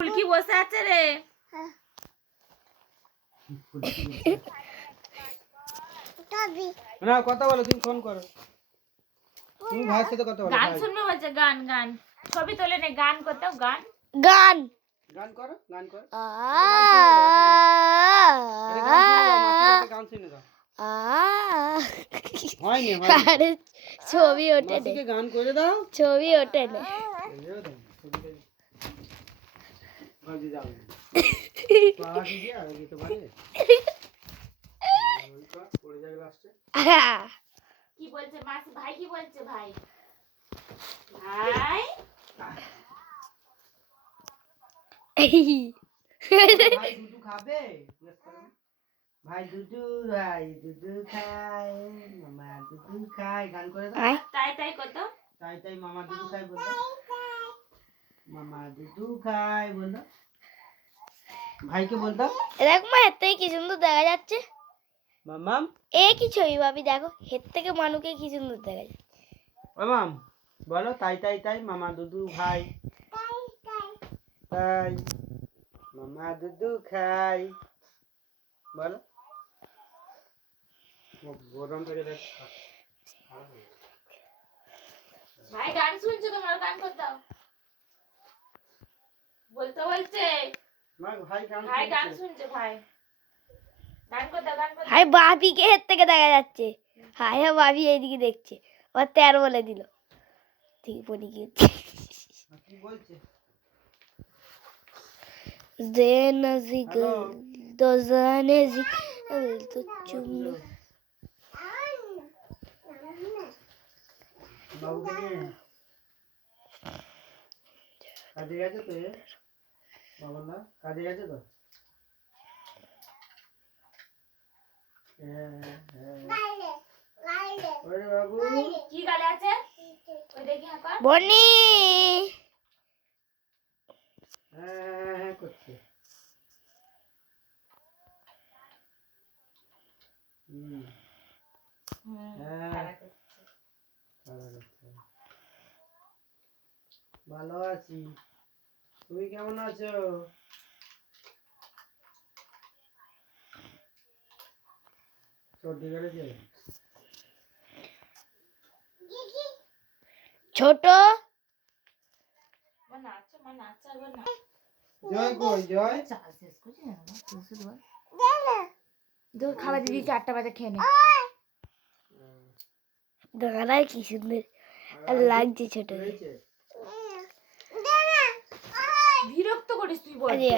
ফুলকি বসে আছে রে। না কথা বলো, তুমি ফোন করো, তুমি ভাইয়ের সাথে কথা বলো। গান শুনবে বলছে, গান গান ছবি তোলে নে, গান করতেও গান গান গান করো, গান করো, গান শুনে দাও। হয়নি আরে ছবি ওঠে নে, মাসিকে গান করে দাও। ছবি ওঠে নে। বাজি যাও পাওয়া কি দিয়া গিয়ে তো পারে পড়ে যাবে লাস্টে। কি বলছে মাসি? ভাই কি বলছে? ভাই ভাই ভাই দুধু খাবে? ভাই দুধু, ভাই দুধু খায়, মামা দুধু খায়, গান করে দাও। তাই তাই কত তাই তাই মামা দুধু খায় বলো, মামা দুধু খায় বলো, ভাইকে বলতো। দেখ মা, এর থেকে কি সুন্দর দেখা যাচ্ছে। মামাম এ কি ছবি ভাবি, দেখো হের থেকে মানুকে কি সুন্দর দেখা যাচ্ছে। মামাম বলো, তাই তাই তাই মামা দুধু খায়, তাই মামা দুধু খায় বলো। গরম থেকে দেখ। ভাই গান শুনছো? তোমার গান করতে দাও। বলতে বলছে ভাই ভাই গান শুনছে, ভাই গান করতে গান করতে। হাই বাবিকে হের থেকে দেখা যাচ্ছে। হাই হ্যাঁ, বাবি এইদিকে দেখছে, ও 13 বলে দিল। ঠিক পড়ি কি কি বলছে? জেনাজিগ দোজানেজি তো চুমু। বাবুকে নিয়ে কাজে গেছে তো, বাবা না কাজে গেছে তো। ওরে বাবু কি গালে আছে ওই দেখি হাঁকা। বনি হ্যাঁ করছে। ভালো আছি, তুমি কেমন আছো? সর্দি বেড়েছে? ছোট জয় কই জয়? খাবার দিদি 4টা বাজে খেয়ে নে। দাঁড়ায় কি সুন্দর লাগছে ছোট। বিরক্ত করিস তুই বল। আরে